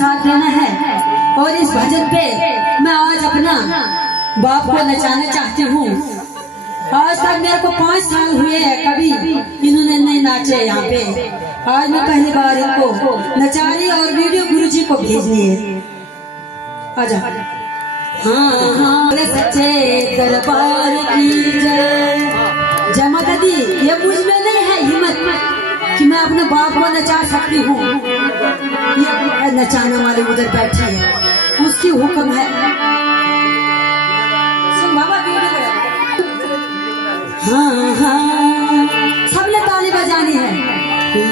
साथ देना है। और इस भजन पे मैं आज अपना बाप को नचाना चाहती हूँ। आज तक मेरे को 5 साल हुए हैं, कभी इन्होंने नहीं नाचे यहाँ पे। आज मैं पहली बार इनको नचा रही और वीडियो गुरुजी को भेजनी है। आजा। हाँ हाँ सच्चे दरबार की जय। जय माता दी। ये मुझ में नहीं है हिम्मत कि मैं अपने बाप को नचा सकती हूँ। ये नचाने वाले उधर बैठे हैं, उसकी हुक्म है। सुन बाबा हाँ हाँ सबने ताली बजानी है।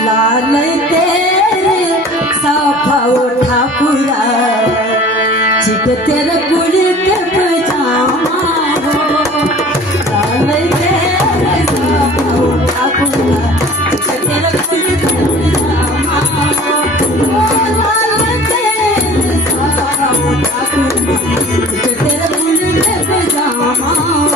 लाल तेरे साफा उठा पूरा चिट तेरे कुर्ते पजामा हो। लाल तेरे साफा उठा पूरा चिट तेरे कुर्ते पजामा हो। लाल तेरे साफा उठा पूरा चिट तेरे कुर्ते पजामा हो।